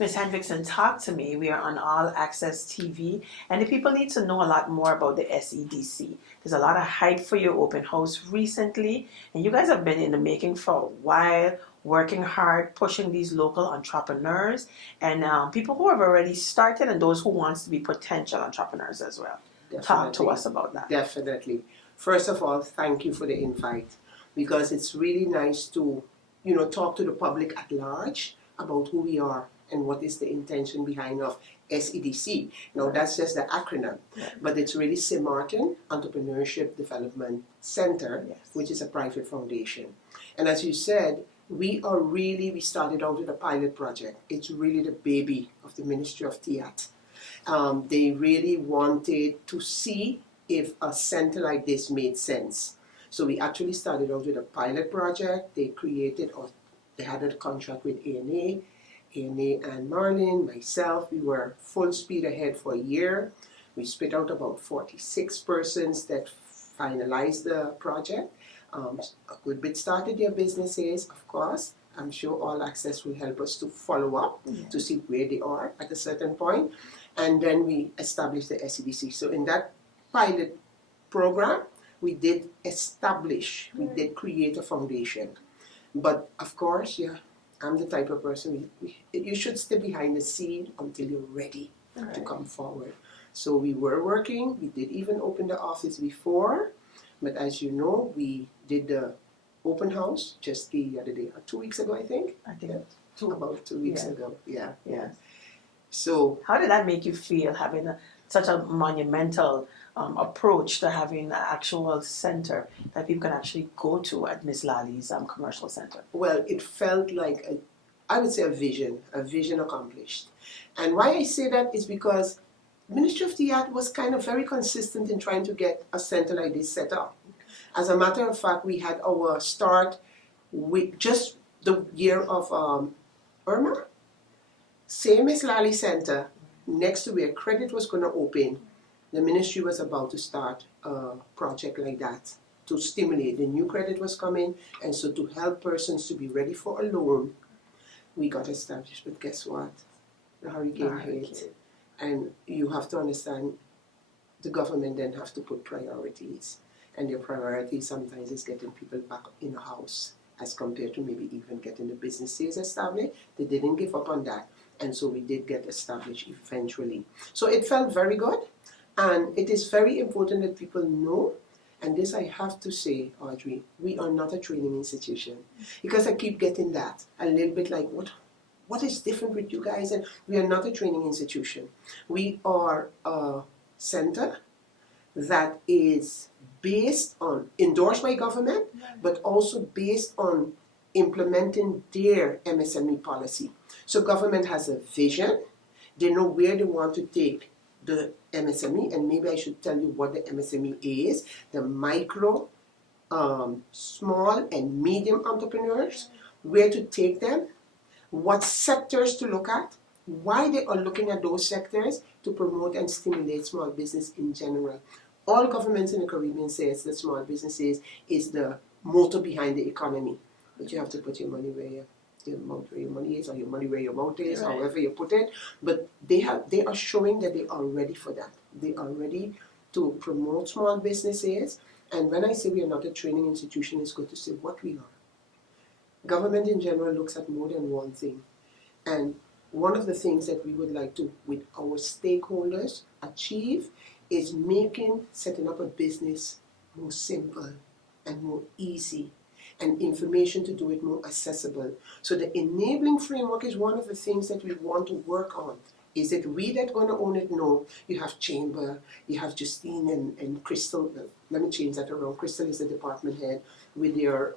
Ms. Hendrickson, talk to me. We are on All Access TV, and the people need to know a lot more about the SEDC. There's a lot of hype for your open house recently, and you guys have been in the making for a while, working hard, pushing these local entrepreneurs, and people who have already started and those who wants to be potential entrepreneurs as well. Definitely. Talk to us about that. Definitely. First of all, thank you for the invite, because it's really nice to, talk to the public at large about who we are and what is the intention behind of SEDC. Now, that's just the acronym, but it's really Maarten Entrepreneurship Development Center, which is a private foundation. And as you said, we started out with a pilot project. It's really the baby of the Ministry of Theatre. They really wanted to see if a center like this made sense. So we actually started out with a pilot project. They had a contract with ANA and Marlin, myself. We were full speed ahead for a year. We spit out about 46 persons that finalized the project. A good bit started their businesses, of course. I'm sure All Access will help us to follow up to see where they are at a certain point. And then we established the SEDC. So in that pilot program, we did create a foundation. But of course, I'm the type of person, you should stay behind the scene until you're ready to come forward. So we were working, we did even open the office before, but as you know, we did the open house just the other day, 2 weeks ago, I think. About 2 weeks ago, yeah. So how did that make you feel, having such a monumental approach to having an actual center that people can actually go to at Miss Lalies Commercial Center? Well, it felt like, I would say a vision accomplished. And why I say that is because Ministry of Theatre was kind of very consistent in trying to get a center like this set up. As a matter of fact, we had our start with just the year of Irma. Same as Lali Center, next to where credit was going to open, the ministry was about to start a project like that to stimulate. The new credit was coming, and so to help persons to be ready for a loan, we got established. But guess what? The hurricane hit. And you have to understand, the government then have to put priorities. And their priority sometimes is getting people back in a house as compared to maybe even getting the businesses established. They didn't give up on that. And so we did get established eventually. So it felt very good. And it is very important that people know, and this I have to say, Audrey, we are not a training institution. Because I keep getting that, a little bit like, what is different with you guys? And we are not a training institution. We are a center that is based on, endorsed by government, but also based on implementing their MSME policy. So government has a vision. They know where they want to take the MSME, and maybe I should tell you what the MSME is. The micro, small and medium entrepreneurs, where to take them, what sectors to look at, why they are looking at those sectors to promote and stimulate small business in general. All governments in the Caribbean says that small businesses is the motor behind the economy. But you have to put your money where your money is, or your money where your mouth is, however you put it. But they are showing that they are ready for that. They are ready to promote small businesses. And when I say we are not a training institution, it's good to say what we are. Government in general looks at more than one thing. And one of the things that we would like to, with our stakeholders, achieve is setting up a business more simple and more easy, and information to do it more accessible. So the enabling framework is one of the things that we want to work on. Is it we that going to own it? No. You have Chamber, you have Justine and Crystal. Let me change that around. Crystal is the department head with their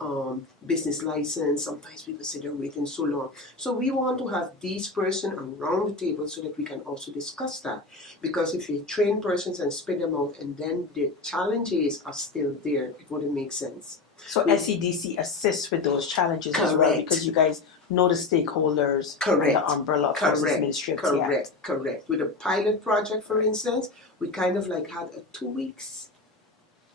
business license. Sometimes people say they're waiting so long. So we want to have these persons around the table so that we can also discuss that. Because if you train persons and spit them out and then the challenges are still there, it wouldn't make sense. So SEDC assists with those challenges as well, because you guys know the stakeholders and the umbrella of the Ministry of Theatre. Correct. With a pilot project, for instance, we kind of like had a 2 weeks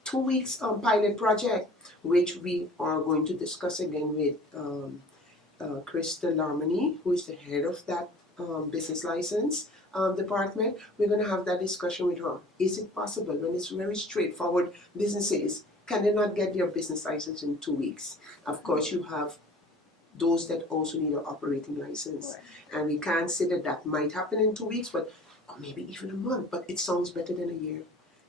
pilot project, which we are going to discuss again with Crystal Larmony, who is the head of that business license department, we're going to have that discussion with her. Is it possible, when it's very straightforward businesses, can they not get their business license in 2 weeks? Of course, you have those that also need an operating license. Right. And we can't say that that might happen in 2 weeks, but or maybe even a month. But it sounds better than a year.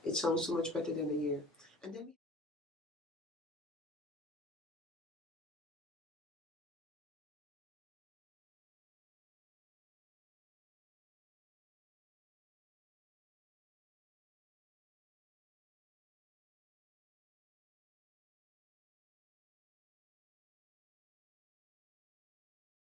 It sounds so much better than a year. And then